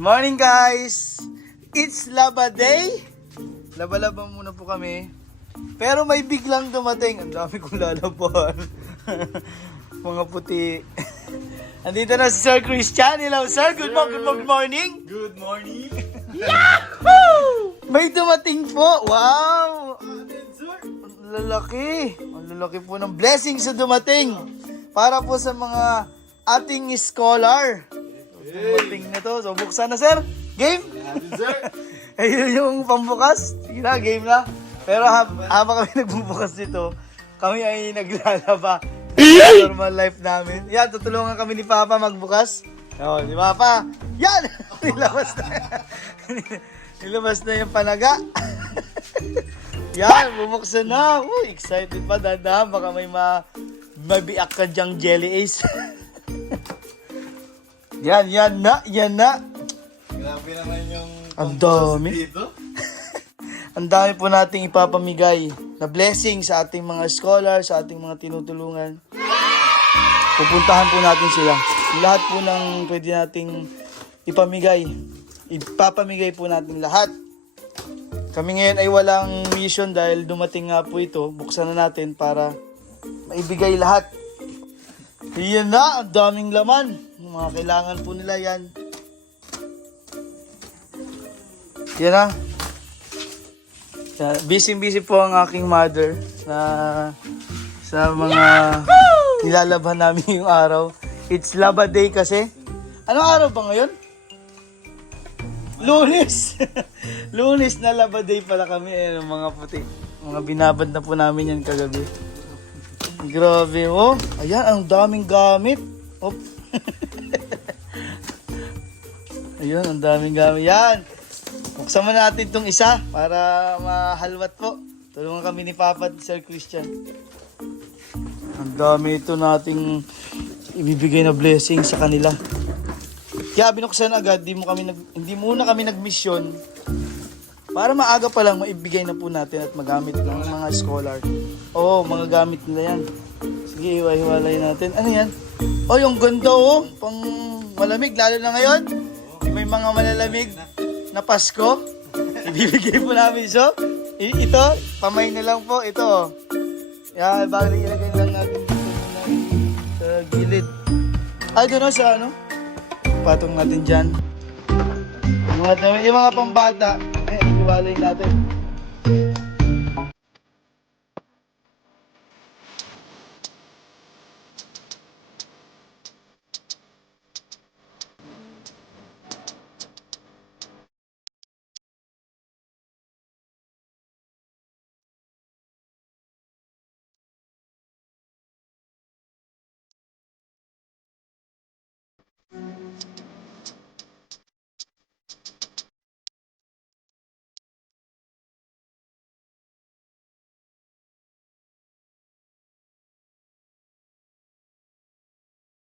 Morning guys! It's Laba Day! Laba-laba muna po kami. Pero may biglang dumating. Ang dami kong lalaban. Mga puti. Andito na si Sir Christian. Hello Sir! Good morning! Good morning! Yahoo! May dumating po! Wow! Ang lalaki. Ang lalaki po ng blessing sa dumating. Para po sa mga ating scholar. Dumating na to. So buksan na sir. Game? Sir! Ayun yung pambukas. Sige na, game na. Pero habang kami nagbubukas dito, kami ay naglalaba. Normal life namin. Yan, tutulungan kami ni Papa magbukas. O, di Papa? Yan! Nilabas na. Nilabas na yung panaga. Yan, bubuksan na. Uy, excited pa. Dahan-dahan, baka may mabiak ka dyang jelly ace. Yan na. Grabe naman yung Ang dami. dito. Ang dami po nating ipapamigay na blessing sa ating mga scholar, sa ating mga tinutulungan. Pupuntahan po natin sila. Lahat po ng pwede nating ipamigay. Ipapamigay po natin lahat. Kami ngayon ay walang mission dahil dumating nga po ito. Buksan na natin para maibigay lahat. Iyan na, ang daming laman. Yung mga kailangan po nila yan. Yan na. Busy po ang aking mother sa mga nilalabhan namin yung araw. It's Laba Day kasi. Anong araw ba ngayon? Lunes! Lunes na Laba Day pala kami. Ayan, mga puti. Mga binabad na po namin yan kagabi. Grabe, oh. Ayan, ang daming gamit. Oh. Ayun, ang daming gamit. Yan! Buksan mo natin itong isa para mahalwat po. Tulungan kami ni Papa at Sir Christian. Ang dami ito nating ibibigay na blessing sa kanila. Kaya binuksan agad, hindi muna kami nag-mission para maaga pa lang maibigay na po natin at magamit ng mga scholar. Oo, mga gamit nila yan. Sige, hiwa-hiwalay natin. Ano yan? Oh, yung ganda oh. Pang malamig, lalo na ngayon. May mga malalamig na Pasko. Ibibigay po namin. So, ito, pamay na lang po. Ito. Yan, bagay ilagay lang natin dito muna sa gilid. Ay, doon sa ano? Patong natin dyan. Yung mga pambata, iwalay natin.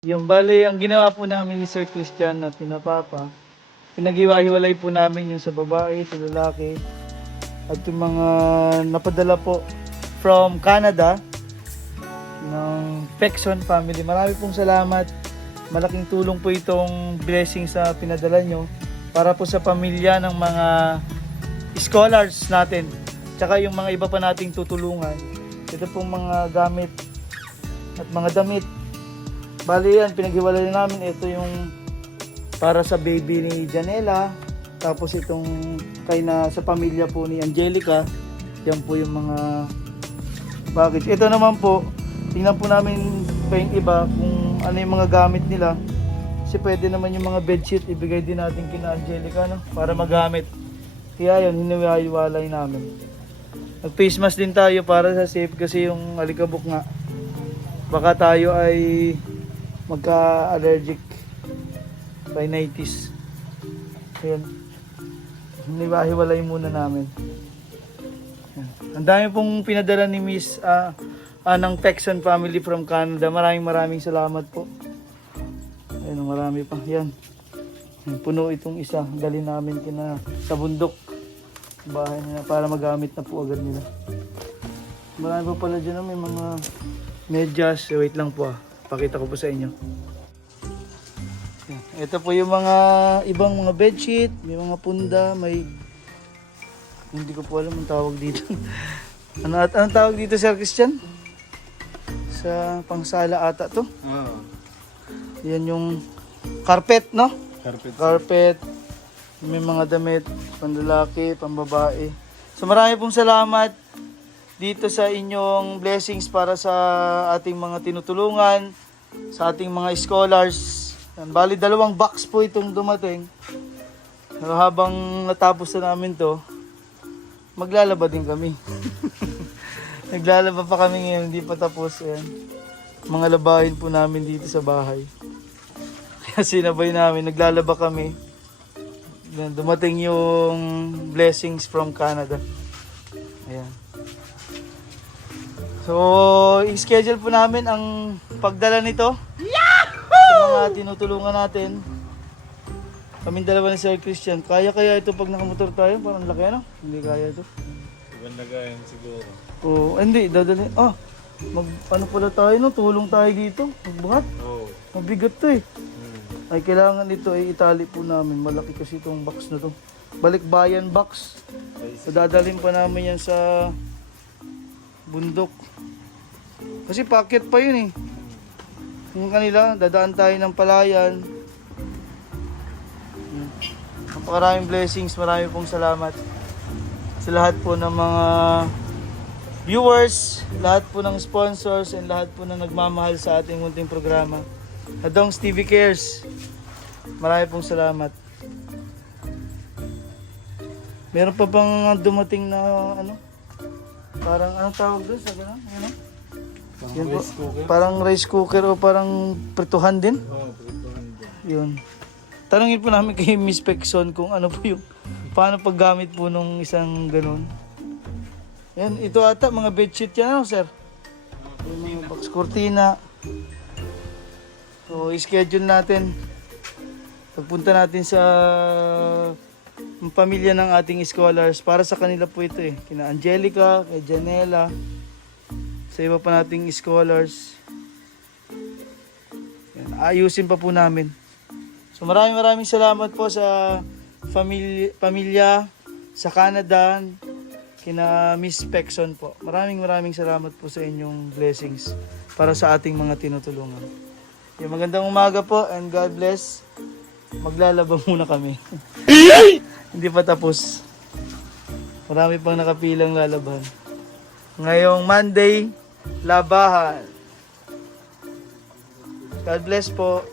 Yung bali, ang ginawa po namin ni Sir Christian at pinapapa, pinag-iwa-hiwalay po namin yung sa babae, sa lalaki, at yung mga napadala po from Canada ng Pexon family. Marami pong salamat. Malaking tulong po itong blessing sa pinadala nyo para po sa pamilya ng mga scholars natin. Tsaka yung mga iba pa nating tutulungan. Ito pong mga gamit at mga damit. Bali yan, pinaghiwalay namin. Ito yung para sa baby ni Janela. Tapos itong sa pamilya po ni Angelica. Yan po yung mga package. Ito naman po, tingnan po namin pa yung iba kung ano yung mga gamit nila. Kasi pwede naman yung mga bedsheet, ibigay din natin kina Angelica, no? Para magamit. Kaya yun, hiniwalay namin. Nag-face mask din tayo para sa safe kasi yung alikabok nga. Baka tayo ay magka-allergic rhinitis. Ayan. Hiniwa-hiwalay muna namin. Ayan. Ang dami pong pinadala ni Miss ng Texan family from Canada. Maraming salamat po. Ayan, marami pa. Yan. Puno itong isa. Dali namin sa bundok. Bahay nila para magamit na po agad nila. Marami pa pala dyan. May mga medyas. Wait lang po. Pakita ko po sa inyo. Yan. Ito po yung mga ibang mga bedsheet, may mga punda, may hindi ko po alam ang tawag dito. Anong tawag dito, Sir Christian? Sa pangsala ata to. Oo. Yan yung carpet, no? Carpet. Carpet. May mga damit, panlalaki, pambabae. So marami pong salamat dito sa inyong blessings para sa ating mga tinutulungan, sa ating mga scholars. Yan, bali 2 box po itong dumating. Pero habang natapos na namin to, maglalaba din kami. Naglalaba pa kami ngayon, hindi pa tapos. Yan. Mga labahin po namin dito sa bahay. Kaya sinabay namin, naglalaba kami. Yan, dumating yung blessings from Canada. Ayan. So, i-schedule po namin ang pagdala nito sa mga tinutulungan natin. Kaming dalawa ni Sir Christian. Kaya ito pag nakamotor tayo? Parang laki ano? Hindi kaya ito. Maganda gayan siguro. Oo, hindi. Dadali. Ano pala tayo no? Tulong tayo dito. Magbuhat. Oo. Mabigat to eh. Ay, kailangan ito ay itali po namin. Malaki kasi itong box na to. Balikbayan box. So, dadalhin pa namin yan sa bundok. Kasi packet pa yun eh. Yung kanila, dadaan tayo ng palayan. Napakaraming blessings. Marami pong salamat sa lahat po ng mga viewers, lahat po ng sponsors, and lahat po na nagmamahal sa ating munting programa. Hadong's TV Cares. Marami pong salamat. Meron pa bang dumating na ano? Parang anong tawag doon sa ganun? Ano? Yun po, Rice cooker. parang rice cooker o parang prituhan din. Oo, prituhan din. Yun. Tanungin po namin kay Miss Pekson kung ano po yung paano paggamit po nung isang ganun. Yan, ito ata mga bedsheet yan, ano, sir? Yung mga box cortina. So, i-schedule natin. Pagpunta natin sa pamilya ng ating scholars. Para sa kanila po ito eh. Kina Angelica, kay Janela, sa iba pa nating scholars. Yan, ayusin pa po namin. So maraming salamat po sa pamilya sa Canada, kina Miss Pekson po. Maraming salamat po sa inyong blessings para sa ating mga tinutulungan. Yung magandang umaga po and God bless. Maglalaba muna kami. Hindi pa tapos. Marami pang nakapilang lalaban. Ngayong Monday, labahan. God bless po.